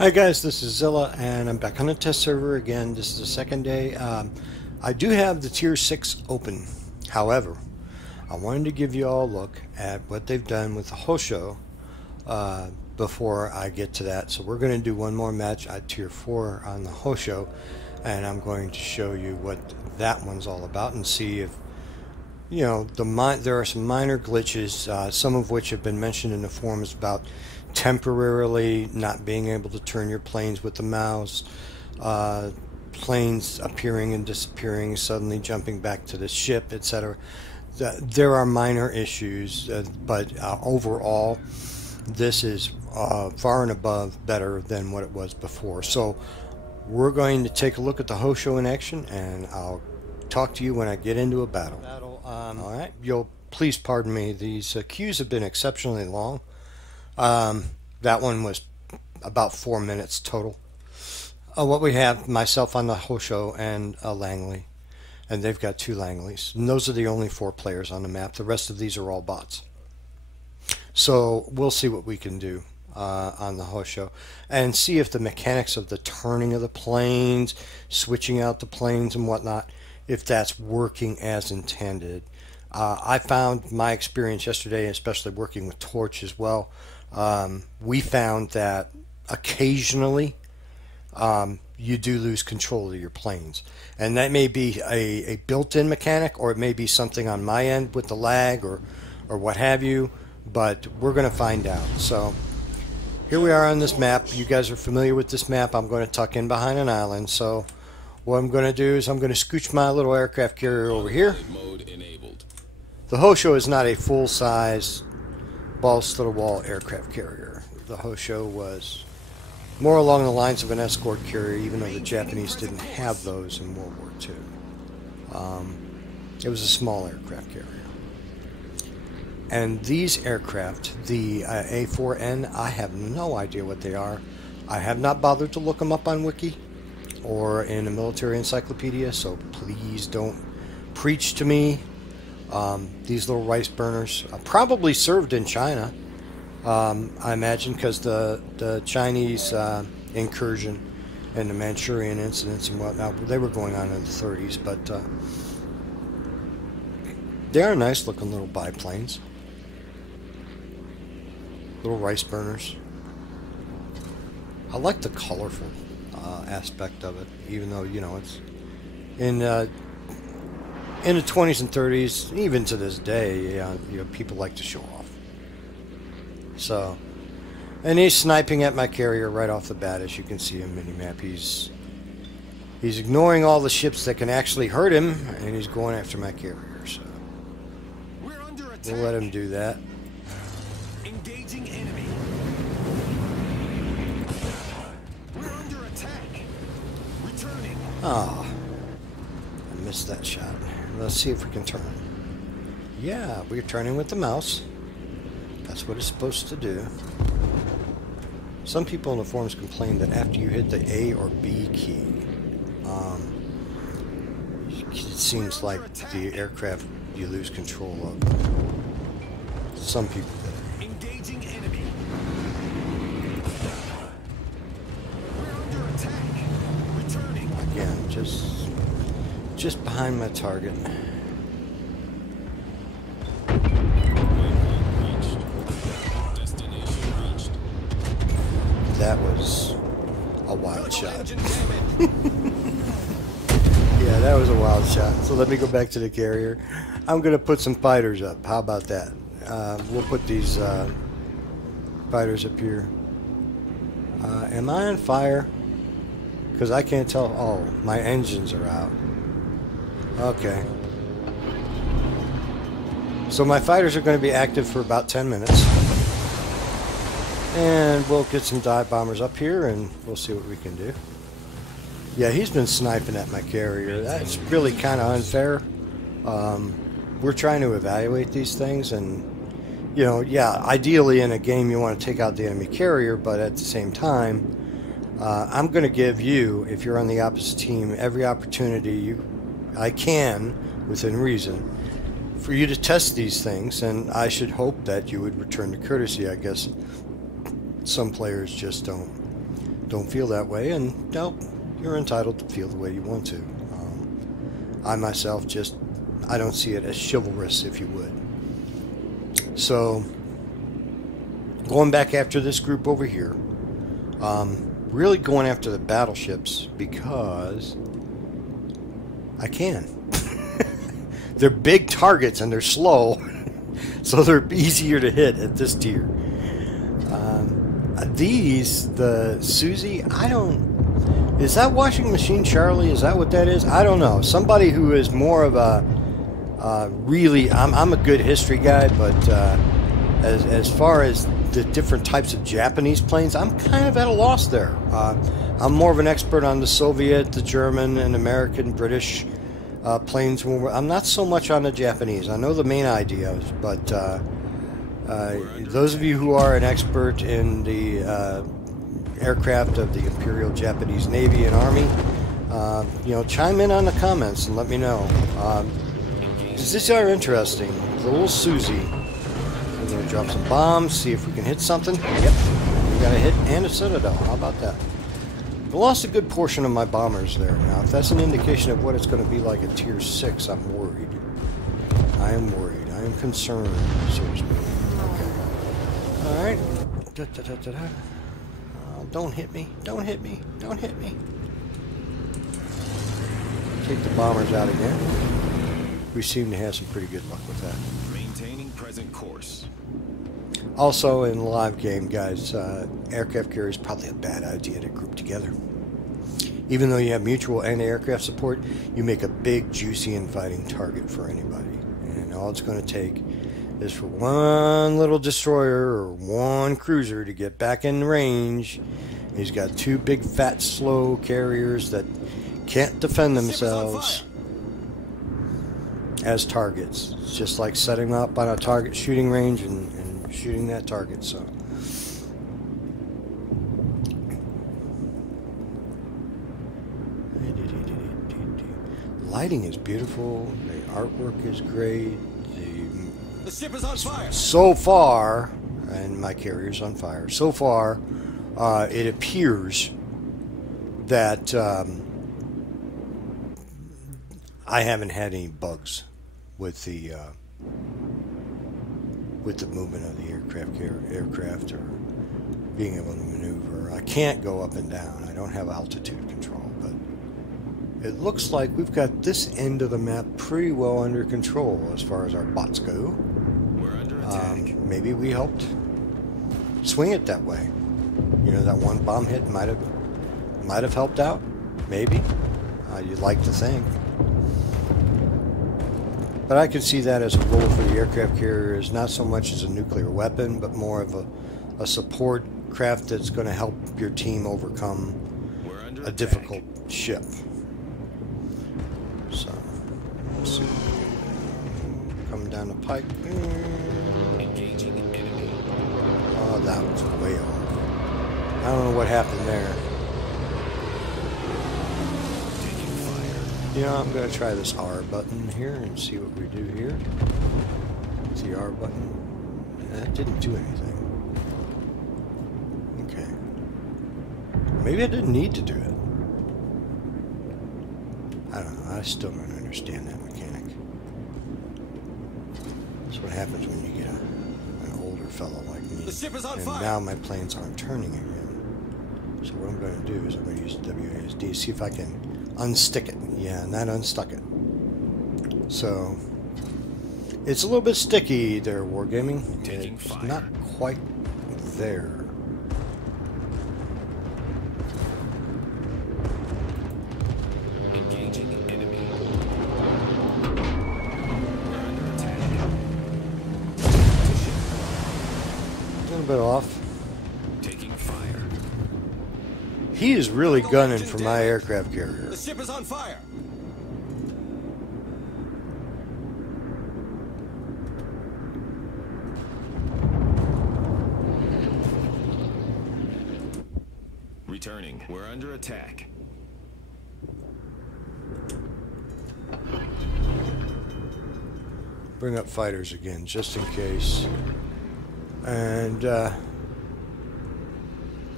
Hi guys, this is Zilla and I'm back on the test server again. This is the second day. I do have the tier 6 open. However, I wanted to give you all a look at what they've done with the Hosho before I get to that. So we're going to do one more match at tier 4 on the Hosho, and I'm going to show you what that one's all about and see if there are some minor glitches, some of which have been mentioned in the forums about temporarily not being able to turn your planes with the mouse, planes appearing and disappearing, suddenly jumping back to the ship, etc. There are minor issues, but overall this is far and above better than what it was before. So we're going to take a look at the Hosho in action, and I'll talk to you when I get into a battle. Alright, you'll please pardon me, these queues have been exceptionally long. That one was about 4 minutes total. What we have, myself on the Hosho and a Langley, and they've got 2 Langleys, and those are the only 4 players on the map. The rest of these are all bots. So we'll see what we can do on the Hosho and see if the mechanics of the turning of the planes, switching out the planes and whatnot, if that's working as intended. I found my experience yesterday, especially working with Torch as well, we found that occasionally you do lose control of your planes, and that may be a built-in mechanic, or it may be something on my end with the lag or what have you, but we're going to find out. So here we are on this map. You guys are familiar with this map. I'm going to tuck in behind an island, so what I'm going to do is I'm going to scooch my little aircraft carrier over here. The Hosho is not a full-size balls-to-the-wall aircraft carrier. The Hosho was more along the lines of an escort carrier, even though the Japanese didn't have those in World War II. It was a small aircraft carrier. And these aircraft, the A4N, I have no idea what they are. I have not bothered to look them up on Wiki or in a military encyclopedia, so please don't preach to me. These little rice burners probably served in China, I imagine, because the Chinese incursion and the Manchurian incidents and whatnot, they were going on in the 30s, but they are nice looking little biplanes, little rice burners. I like the colorful aspect of it, even though, you know, it's in the 20s and 30s, even to this day, people like to show off. So, and he's sniping at my carrier right off the bat, as you can see in minimap. He's ignoring all the ships that can actually hurt him, and he's going after my carrier. So we'll let him do that. Engaging enemy. We're under attack. Returning. Ah, I missed that shot. Let's see if we can turn. Yeah, we're turning with the mouse. That's what it's supposed to do. Some people in the forums complain that after you hit the A or B key, it seems like the aircraft you lose control of. Some people do. Engaging enemy. We're under attack. Returning. Again, just behind my target. That was a wild shot. Yeah, that was a wild shot. So let me go back to the carrier. I'm going to put some fighters up. How about that? We'll put these fighters up here. Am I on fire? Because I can't tell. Oh, my engines are out. Okay. So my fighters are going to be active for about 10 minutes. And we'll get some dive bombers up here and we'll see what we can do. Yeah, he's been sniping at my carrier. That's really kind of unfair. We're trying to evaluate these things, and yeah, ideally in a game you want to take out the enemy carrier, but at the same time, I'm going to give you, if you're on the opposite team, every opportunity I can, within reason, for you to test these things, and I should hope that you would return to courtesy. I guess some players just don't don't feel that way, and no, you're entitled to feel the way you want to. I myself I don't see it as chivalrous, if you would. So, going back after this group over here, really going after the battleships because I can. They're big targets and they're slow, so they're easier to hit at this tier. The Susie, is that Washing Machine Charlie? Is that what that is? I don't know. Somebody who is more of a, really, I'm a good history guy, but as far as the different types of Japanese planes, I'm kind of at a loss there. I'm more of an expert on the Soviet, the German, and American, British planes. I'm not so much on the Japanese. I know the main ideas, but those of you who are an expert in the aircraft of the Imperial Japanese Navy and Army, chime in on the comments and let me know. These are interesting. The little Susie. We're going to drop some bombs, see if we can hit something. Yep, we got a hit and a citadel. How about that? I lost a good portion of my bombers there. Now, if that's an indication of what it's going to be like at Tier 6, I'm worried. I am worried. I am concerned, so to speak. Okay. Alright. Don't hit me. Don't hit me. Don't hit me. Take the bombers out again. We seem to have some pretty good luck with that. Maintaining present course. Also, in the live game, guys, aircraft carrier is probably a bad idea to group together. Even though you have mutual anti-aircraft support, you make a big, juicy, inviting target for anybody. And all it's going to take is for one little destroyer or one cruiser to get back in range. He's got two big, fat, slow carriers that can't defend themselves as targets. It's just like setting up on a target shooting range and shooting that target. So lighting is beautiful, the artwork is great, The ship is on fire. so far, and my carrier's on fire, so far it appears that I haven't had any bugs with the movement of the aircraft or being able to maneuver. I can't go up and down. I don't have altitude control, but it looks like we've got this end of the map pretty well under control as far as our bots go. We're under attack. Maybe we helped swing it that way. You know, that one bomb hit might have helped out. Maybe. You'd like to think. But I could see that as a role for the aircraft carriers, not so much as a nuclear weapon, but more of a support craft that's going to help your team overcome a difficult ship. So, let's see. Coming down the pike. Engaging enemy. Oh, that was way off. I don't know what happened there. Taking fire. You know, I'm going to try this R button here and see what we do here. It's the R button. That didn't do anything. Okay. Maybe I didn't need to do it. I don't know. I still don't understand that mechanic. That's what happens when you get an older fellow like me. The ship is on and fire. now my planes aren't turning again. So what I'm going to do is I'm going to use WASD, see if I can unstick it. Yeah, and that unstuck it. So it's a little bit sticky there, Wargaming. Taking It's fire. not quite there. Engaging enemy. We're under attack. A little bit off. Taking fire. He is really gunning for my aircraft carrier. The ship is on fire. Returning. We're under attack. Bring up fighters again, just in case. And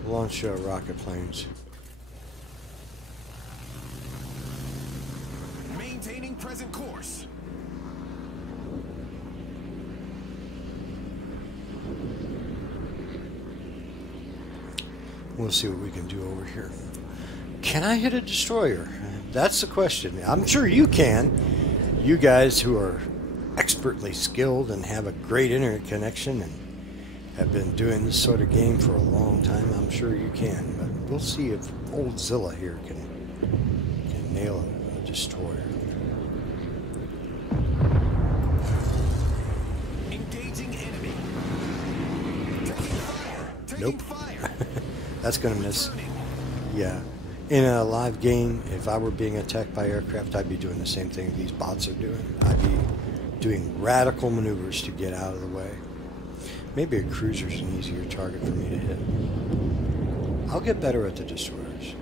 launch rocket planes. Maintaining present course. We'll see what we can do over here. Can I hit a destroyer? That's the question. I'm sure you can. You guys who are expertly skilled and have a great internet connection and have been doing this sort of game for a long time, I'm sure you can. But we'll see if old Zilla here can nail a destroyer. Engaging enemy. Taking fire. Taking Nope. fire. That's going to miss. Yeah. In a live game, if I were being attacked by aircraft, I'd be doing the same thing these bots are doing. I'd be doing radical maneuvers to get out of the way. Maybe a cruiser's an easier target for me to hit. I'll get better at the destroyers.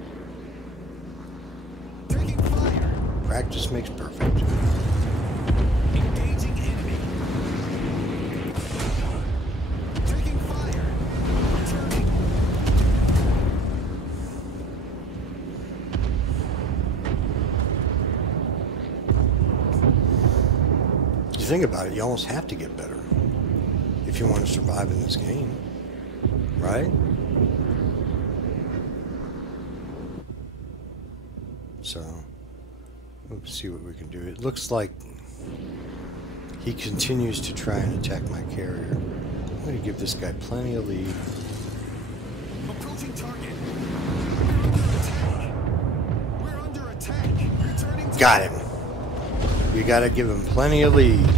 Taking fire. Practice makes perfect. Engaging enemy. Taking fire. Returning. You think about it, you almost have to get better if you want to survive in this game, right? So, let's see what we can do. It looks like he continues to try and attack my carrier. I'm going to give this guy plenty of lead. Approaching target. We're under attack. Returning to Got him. You got to give him plenty of lead.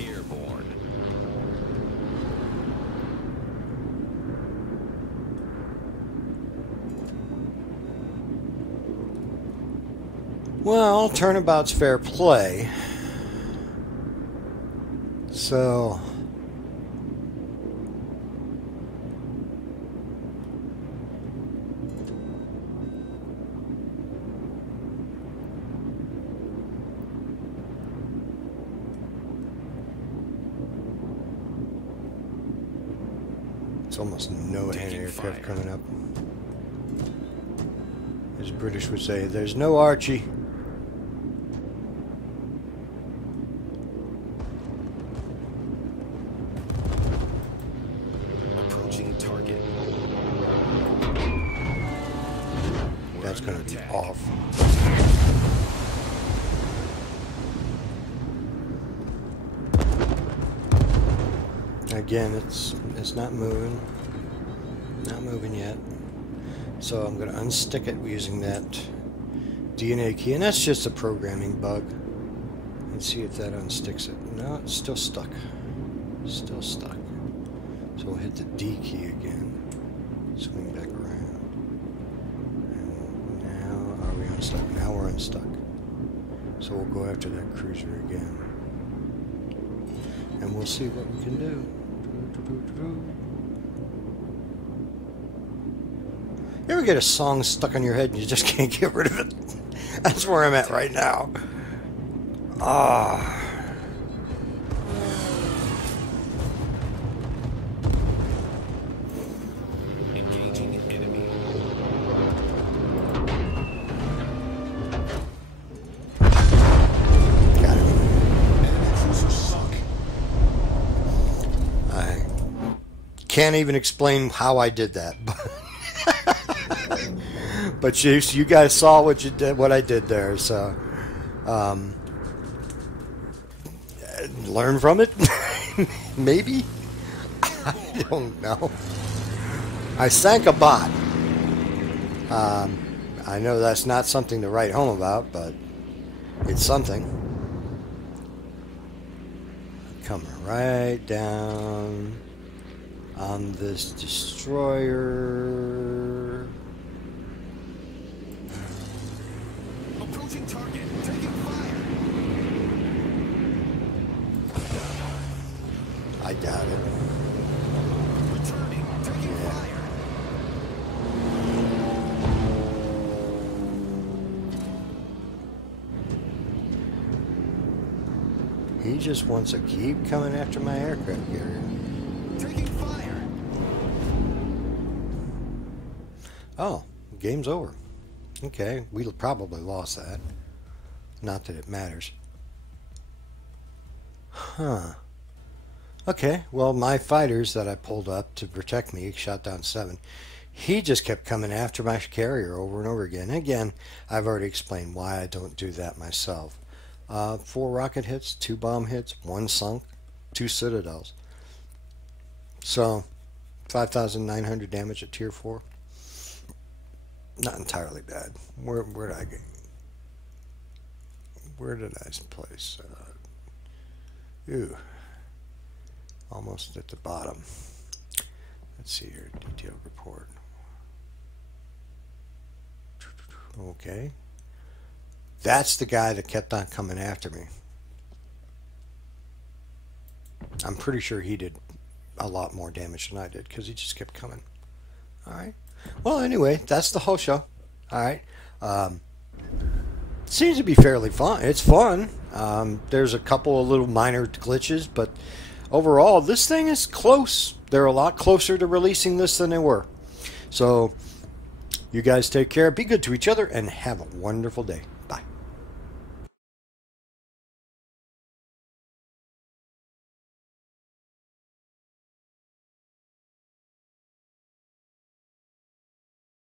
airborne. Well, turnabout's fair play. So, it's almost no anti-aircraft coming up. As British would say, there's no Archie. Approaching target. That's going to be off. Again, it's not moving. Not moving yet. So I'm going to unstick it using that DNA key. And that's just a programming bug. And see if that unsticks it. No, it's still stuck. Still stuck. So we'll hit the D key again. Swing back around. And now, are we unstuck? Now we're unstuck. So we'll go after that cruiser again. And we'll see what we can do. You ever get a song stuck on your head and you just can't get rid of it? That's where I'm at right now. Ah. Engaging enemy. Got it. Enemy cruiser sunk. I can't even explain how I did that. But you guys saw what you did, what I did there. So, learn from it. Maybe. I don't know. I sank a bot. I know that's not something to write home about, but it's something. Coming right down on this destroyer. Approaching target. Taking fire. I doubt it. Returning. Taking fire. He just wants to keep coming after my aircraft carrier. Taking fire. Oh, game's over. Okay, we probably lost that. Not that it matters. Huh. Okay, well, my fighters that I pulled up to protect me shot down 7. He just kept coming after my carrier over and over again. Again, I've already explained why I don't do that myself. 4 rocket hits, 2 bomb hits, 1 sunk, 2 citadels. So, 5,900 damage at tier 4. Not entirely bad. Where did I get? Where did I place? Almost at the bottom. Let's see here. Detailed report. Okay. That's the guy that kept on coming after me. I'm pretty sure he did a lot more damage than I did because he just kept coming. Alright. Well, anyway, that's the Hosho. Alright. Seems to be fairly fun. It's fun. There's a couple of little minor glitches, but overall, this thing is close. They're a lot closer to releasing this than they were. So, you guys take care, be good to each other, and have a wonderful day.